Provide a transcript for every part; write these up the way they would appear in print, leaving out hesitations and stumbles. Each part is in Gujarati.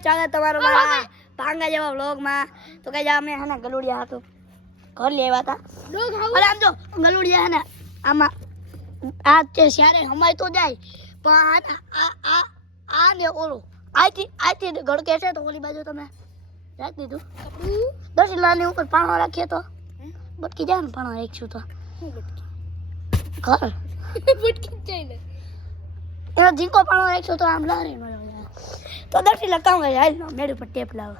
ચાલે તમારો મારા ભાંગા જેવા વ્લોગમાં તો કઈ અમે હે ને ગલુડિયા હતો ઘર લેવા હતા અરે આમ જો ગલુડિયા હે ને આમાં આ તે સારે હમાય તો જાય પણ આ ને ઓલો આથી ગળકે છે તો ઓલી બાજુ તમે રાખી દીધું દર્શન લાની ઉપર પાણો રાખીએ તો બટકી જાય ને પાણો રાખશું તો ઘર બટકી જાય ને એનો જીકો પાણો રાખશું તો આમ લારી તો દર્શી લગાવ હાલ મેળ ઉપર ટેપ લાવ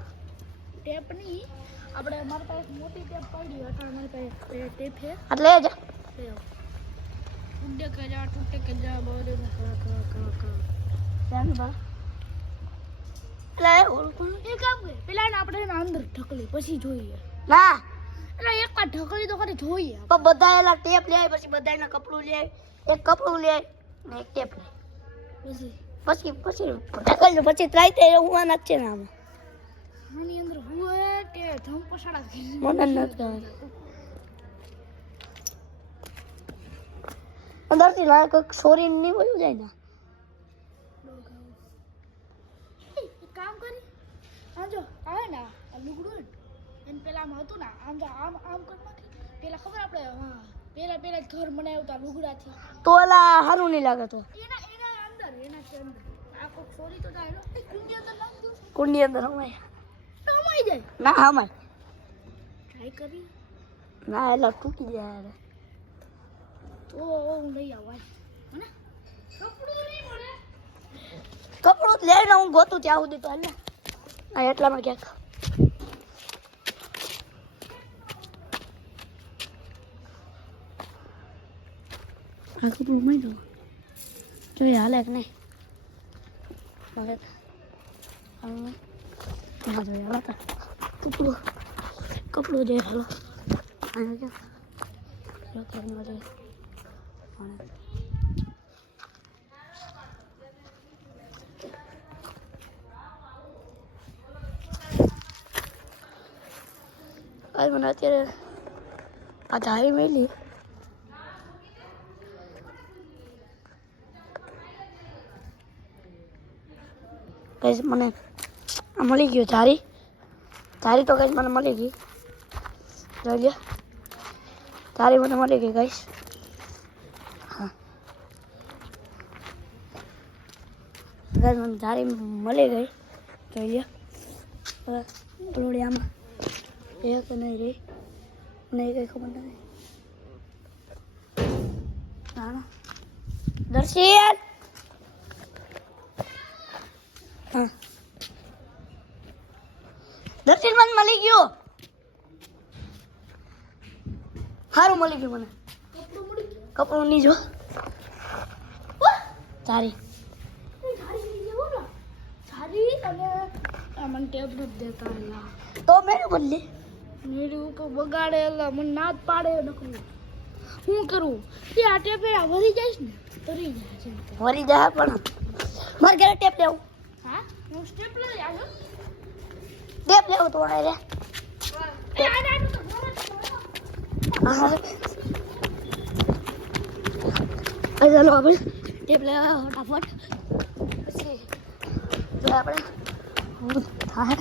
ટેપ નહીં આપણે મારી પાસે મોટી ટેપ પડી અટાણ મારી પાસે ટેપ છે એટલે જ ટૂટે કે જા બોરે માં બા એટલે એ કામ કરે પેલા ને આપણે અંદર ઢકલી પછી જોઈએ ના એટલે એક વાર ઢકલી તો ખરી જોઈએ પણ બધા એલા ટેપ લે પછી બધાના કપડું લે એક કપડું લે ને એક ટેપ લે પછી ઢકલ પછી ટ્રાય તે હોવાના જ છે ને આમાં આની અંદર હુએ તે ધમ પસાડા મને નથી અંદરથી લાગે કોઈક સોરી નહીં વયું જાય ને કામ કરી આમ જો આવે ને આ લુગડું એને પેલામાં હતું ને આમ જો આમ આમ કરી નાખી પેલા ખબર આપણે હા પેલા ઘર બનાવ્યું તા લુગડાથી તો એલા સારું નહીં લાગે તો એના અંદર આ કોક સોરી તો જાય કુંડી અંદર નાખ દઉં કુંડી અંદર હમાય જાય ના હમાય ટ્રાય કરી ના એલા તૂટી જાય તો નહીં આવાય હે કપડું નહીં મળે કપડું લઈને હું ગોતું ત્યાં સુધી તો હાલ આ એટલામાં ક્યાંક આ કપડું મળ્યું જોઈએ હાલે કે નહીં જોઈએ કપડું જોઈએ હાલો મને અત્યારે આ ધારી મેલી કઈ મને મળી ગયું ધારી તો કઈ મને મળી ગઈ જોઈ ધારી મને મળી ગઈ કઈશ હા મને ધારી મળી ગઈ જોઈ આમાં એક નહીં રહી નહીં કઈ ખબર નથી હા દર્શન હા દર્શન મને મળી ગયું સારું મળી ગયું મને કપડું નહીં જો સારી મને ટેપ નથી દેતા તો મેળું બદલી મેળું કે બગાડે એટલે મને ના જ પાડે નકરું શું કરું એ આ ટેપ વરી જઈશ ને તરી જાય વરી જાય પણ મારે ઘરે ટેપ લેવું હા હું સ્ટેપ લઈ આવ્યો ટેપ લેવું તો રે ચાલો આપણે ટેપ લેવા ફટાફટ પછી જો આપણે હા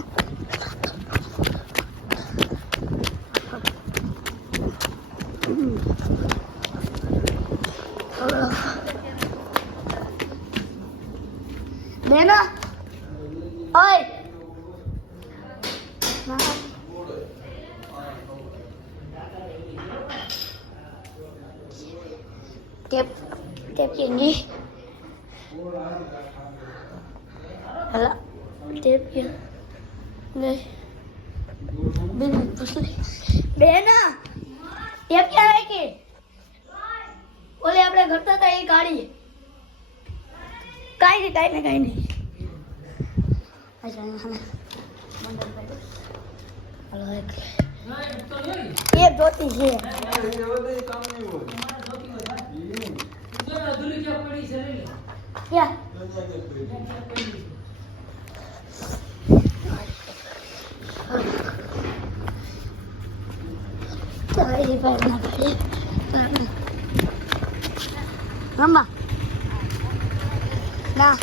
બેના ઓય ટેપ કેંगी हला टेप के नहीं बिन पुछली बेना टेप क्या है के ઓલે આપણે ઘરતા હતા એ ગાડી કાઈ નહીં અચ્છા મંડળ ભાઈ હાલો એક જોતી છે ક્યાં તારી ભાઈ ના ગાડી Mama. Nah.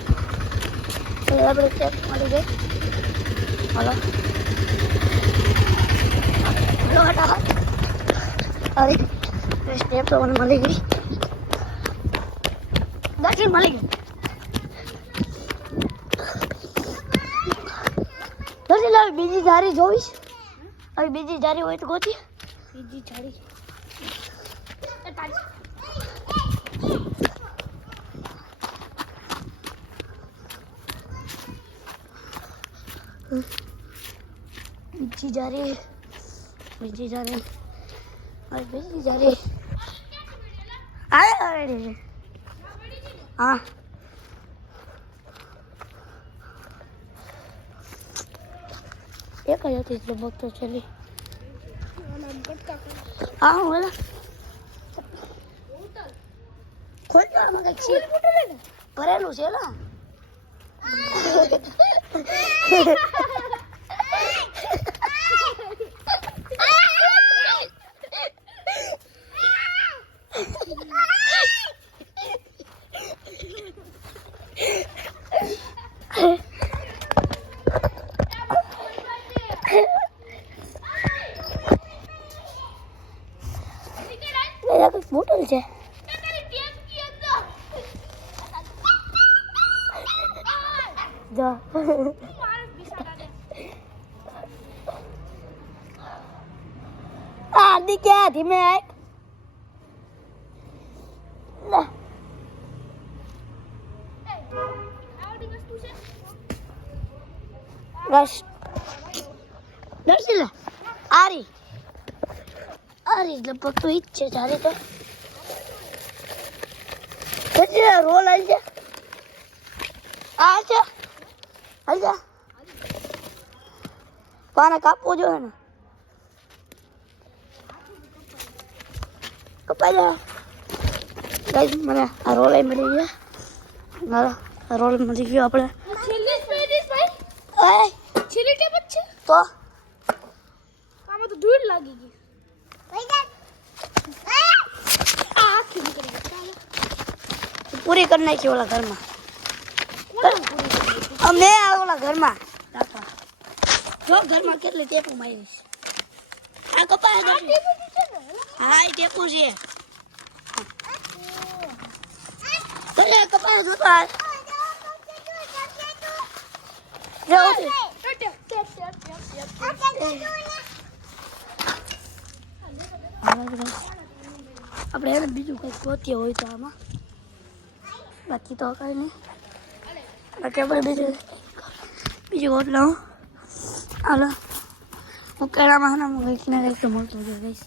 Saya boleh cek mari guys. Hello hello હટા અરે સ્ટેપ તો મને મળી ગઈ દર્શન મળી ગઈ દર્શન હવે બીજી જારી જોઈશ હવે બીજી જારી હોય તો ગોતી બીજી જારી બીજી જારી અરે હા એક જ હતી એટલે બહુ તો ચલી હા બોલો ખોલવામાં કંઈક છે ભરેલું છે ને બોટલ છે જા આદિ क्या धीमे आए बस दर्शन आरी लगभग तो हीच છે જારે તો દર્શન રોલ આવી છે આ છે આવી જા પાને કાપવો જોઈએ ને કપાઈ જા ગાઈસ મને આ રોલ મળી ગયો મારા રોલ મળી ગયો આપણે છેલ્લી સ્પેડિસ ભાઈ એ છેલ્લી ટેપ છે તો આમાં તો ધૂળ લાગી ગઈ ભાઈ જા આ ખીલી કરી પૂરી કરી નાખી ઓલા ઘરમાં અમે ઓલા ઘરમાં રાખવા જો ઘરમાં કેટલી ટેપો મારી આ કપાય હા એ ટેપો છે કયા કપાય જો તાર આપણે એને બીજું કંઈક ગોતીએ હોય તો આમાં બાકી તો કઈ નહીં બાકી આપણે બીજું ગોતલા હું હાલો હું કેળામાં ને કંઈક ને કંઈક તો મળતું છે કઈશ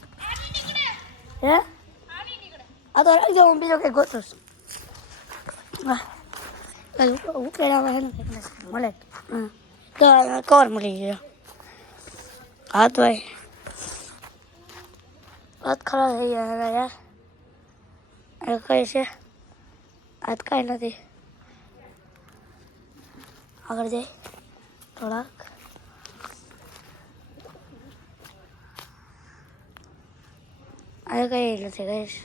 હે આ તો રાખજો હું બીજો કંઈક ગોતું છું હું કેળામાં છે ને કંઈક મળે તો કવર મળી ગયો હા તો ભાઈ હાથ ખરાબ થઈ ગયા યાર એ કઈ છે હાથ કાંઈ નથી આગળ જાય થોડાક આ કઈ નથી કહીશ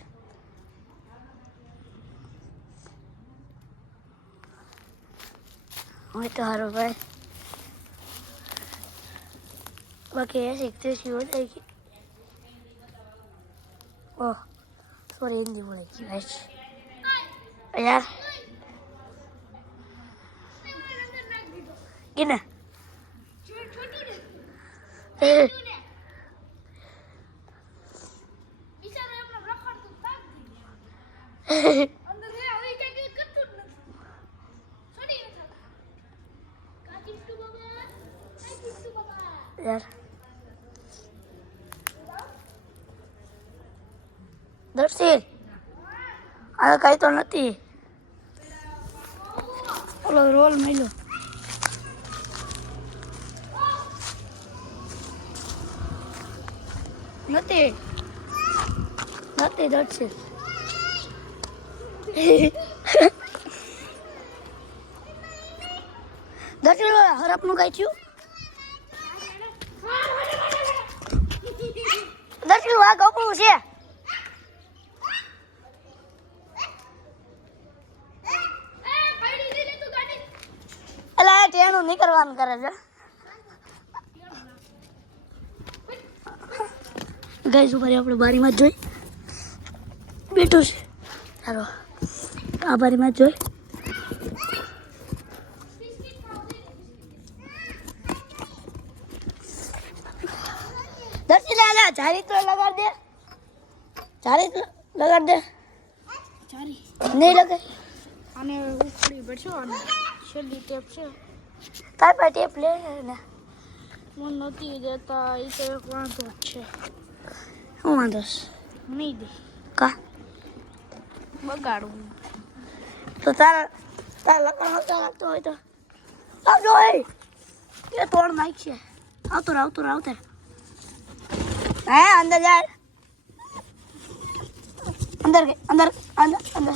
હોય તો સારું ભાઈ બાકી એ શીખતી શી हो जाएगी ओह सॉरी हिंदी बोलेगी गाइस यार किने यार દર્શી આ કઈ તો નથી ઓલો રોલ મળ્યો નથી દર્શી દર્શી હરપનું કઈ થયું દર્શી આ કપડું છે એનું નહીં કરવાનું કરે છે ગાઈસ ઉપર આપણે બારીમાં જ જોઈ બેઠો છે. ચાલો આ બારીમાં જ જોઈ. દર્શી લાલા ચારી તો લગાડ દે. ચારી તો લગાડ દે. ચારી નહીં લગાય. આને ઉખડી પડશે અને છેલ્લી ટેપ છે. તાર પાસે ટેપ લે ને. મને નથી દેતા એ તો એક વાંધો જ છે. શું વાંધો છે? નહીં દે કા બગાડવું તો તારા લગાડ લાગતો હોય તો આવજો. એ તોડ નાખશે. આવતો હે અંદર જાય. અંદર ગઈ અંદર અંદર અંદર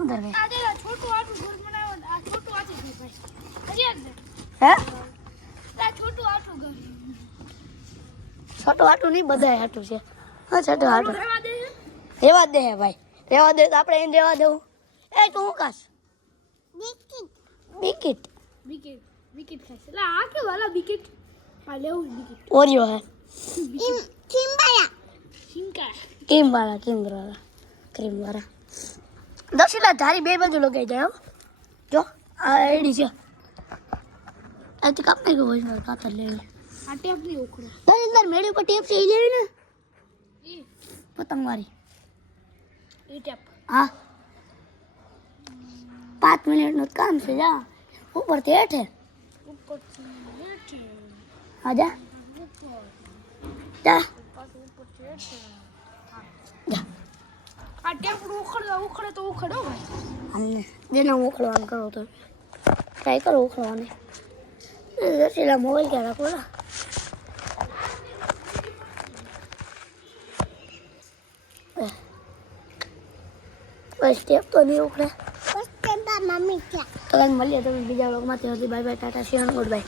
અંદર ગઈ. આજે છોટું આટું ઘર બનાવો. આ છોટું આટું ઘર ભાઈ હજી અંદર હે આ છોટું આટું ઘર છોટું આટું નહીં બધાય આટું છે. હા છોટું આટું રહેવા દે રેવા દે ભાઈ. રેવા દે તો આપણે એને રેવા દેવું. એ તું કાસ બિકિટ વિકેટ ખાય છે. આ કે વાલા વિકેટ આ લેવું વિકેટ ઓરિયો હે સિંકા ક્રીમ વાળા દક્ષિલા ધારી બે બાજુ લગાઈ જાય હો. જો આ એડી છે. આ તો કાપ નાખ્યો હોય કાતર લેવી. આ ટેપ નહીં ઉખડે તારી અંદર મેળી ઉપર ટેપ છે એ જેવી ને એ પતંગ મારી. એ ટેપ હા 5 મિનિટનું કામ છે. જા ઉપરથી હેઠે ઉપરથી હેઠે હા જા ઉપર જા પાછું ઉપરથી હેઠે જા આ ટેપ ઉખડે તો ઉખડો ભાઈ. અમને જેને ઉખડવાનું કરો તો ટ્રાય કરો ઉખડવાની. દક્ષિલા મોબાઈલ ક્યાં રાખો ના બસ ટેપ તો નહીં ઉખડે. મમ્મી ક્યાં તો મળીએ તમે બીજા બ્લોગમાં. Bye bye Tata C you good bye.